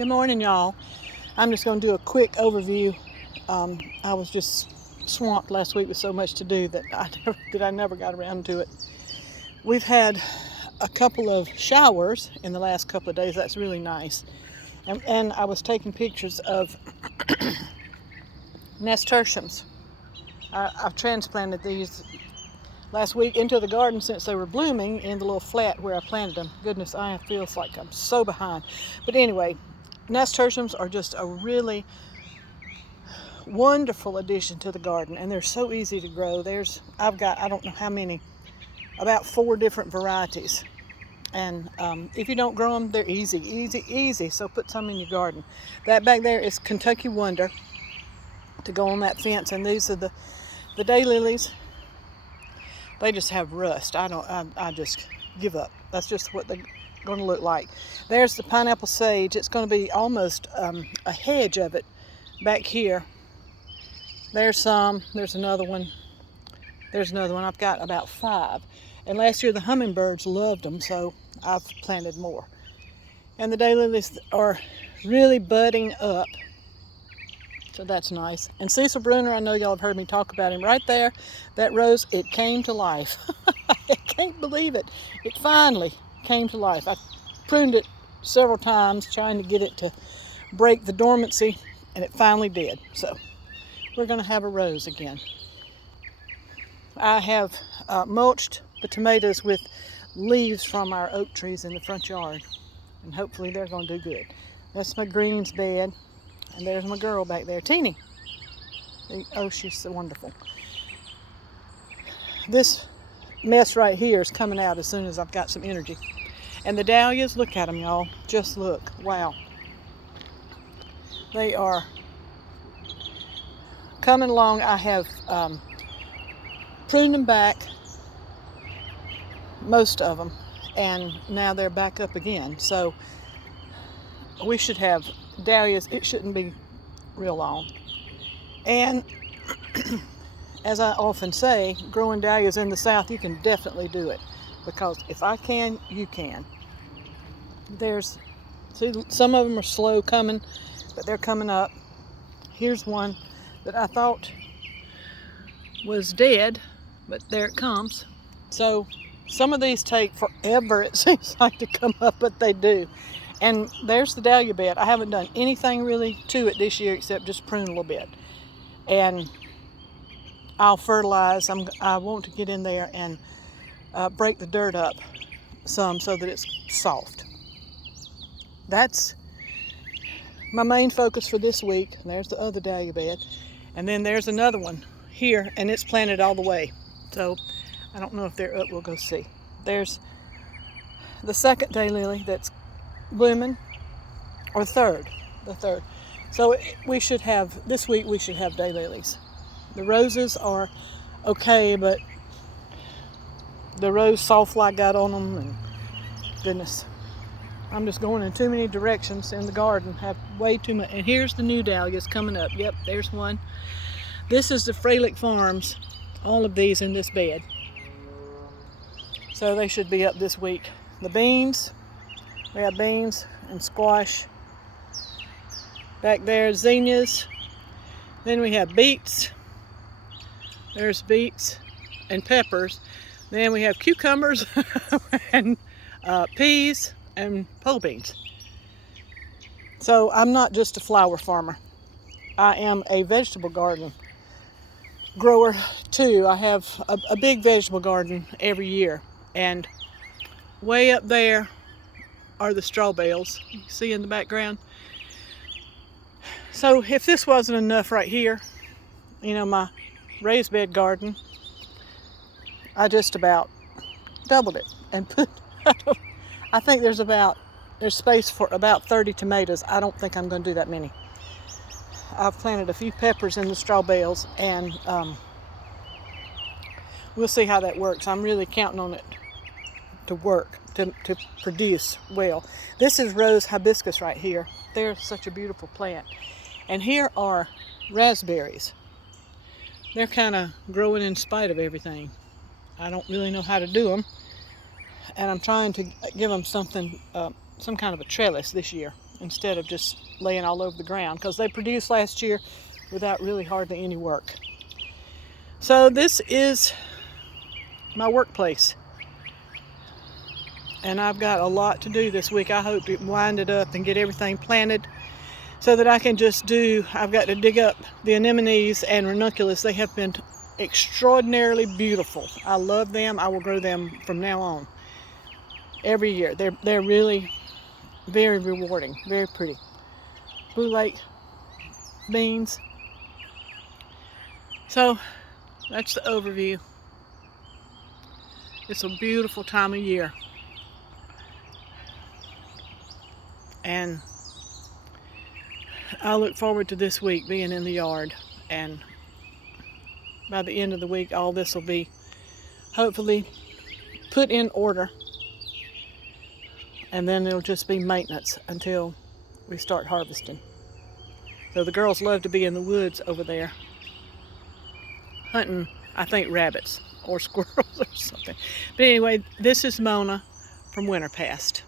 Good morning, y'all. I'm just going to do a quick overview. I was just swamped last week with so much to do that I never got around to it. We've had a couple of showers in the last couple of days. That's really nice. And I was taking pictures of nasturtiums. I've transplanted these last week into the garden since they were blooming in the little flat where I planted them. Goodness, I feels like I'm so behind. But anyway, nasturtiums are just a really wonderful addition to the garden, and they're so easy to grow. I've got, I don't know how many, about 4 different varieties. And if you don't grow them, they're easy. So put some in your garden. That back there is Kentucky Wonder to go on that fence, and these are the daylilies. They just have rust. I just give up. That's just what they're going to look like. There's the pineapple sage. It's going to be almost a hedge of it back here. There's another one. I've got about 5. And last year the hummingbirds loved them, so I've planted more. And the daylilies are really budding up. So that's nice. And Cecil Bruner, I know y'all have heard me talk about him. Right there, that rose, it came to life. I can't believe it. It finally came to life. I pruned it several times trying to get it to break the dormancy, and it finally did. So we're going to have a rose again. I have mulched the tomatoes with leaves from our oak trees in the front yard, and hopefully they're going to do good. That's my greens bed. And there's my girl back there, Teeny. Oh, she's so wonderful. This mess right here is coming out as soon as I've got some energy. And the dahlias, look at them, y'all. Just look. Wow. They are coming along. I have pruned them back, most of them, and now they're back up again. So we should have dahlias. It shouldn't be real long. And as I often say, growing dahlias in the South, you can definitely do it, because if I can, you can. See, some of them are slow coming, but they're coming up. Here's one that I thought was dead, but there it comes. So some of these take forever, it seems like, to come up, but they do. And there's the dahlia bed. I haven't done anything really to it this year except just prune a little bit. And I'll fertilize. I want to get in there and break the dirt up some so that it's soft. That's my main focus for this week. And there's the other dahlia bed. And then there's another one here, and it's planted all the way. So I don't know if they're up. We'll go see. There's the second daylily that's blooming, or the third. So this week we should have daylilies. The roses are okay, but the rose sawfly got on them, and goodness, I'm just going in too many directions in the garden. Have way too much. And here's the new dahlias coming up. Yep, there's one. This is the Fralick Farms. All of these in this bed. So they should be up this week. The beans. We have beans and squash. Back there, zinnias. Then we have beets. There's beets and peppers. Then we have cucumbers and peas and pole beans. So I'm not just a flower farmer. I am a vegetable garden grower too. I have a big vegetable garden every year. And way up there are the straw bales you see in the background. So if this wasn't enough right here, my raised bed garden, I just about doubled it and put, I think there's space for about 30 tomatoes. I don't think I'm going to do that many. I've planted a few peppers in the straw bales, and we'll see how that works. I'm really counting on it to work, to produce well. This is rose hibiscus right here. They're such a beautiful plant. And here are raspberries. They're kind of growing in spite of everything. I don't really know how to do them, and I'm trying to give them something, some kind of a trellis this year. instead of just laying all over the ground, because they produced last year without really hardly any work. So this is my workplace, and I've got a lot to do this week. I hope to wind it up and get everything planted so that I can just do, I've got to dig up the anemones and ranunculus. They have been extraordinarily beautiful. I love them. I will grow them from now on every year. They're really very rewarding, very pretty. Blue Lake beans. So that's the overview. It's a beautiful time of year, and I look forward to this week being in the yard, and by the end of the week all this will be hopefully put in order, and then it'll just be maintenance until we start harvesting. So the girls love to be in the woods over there hunting, I think, rabbits or squirrels or something. But anyway, this is Mona from Winterpast.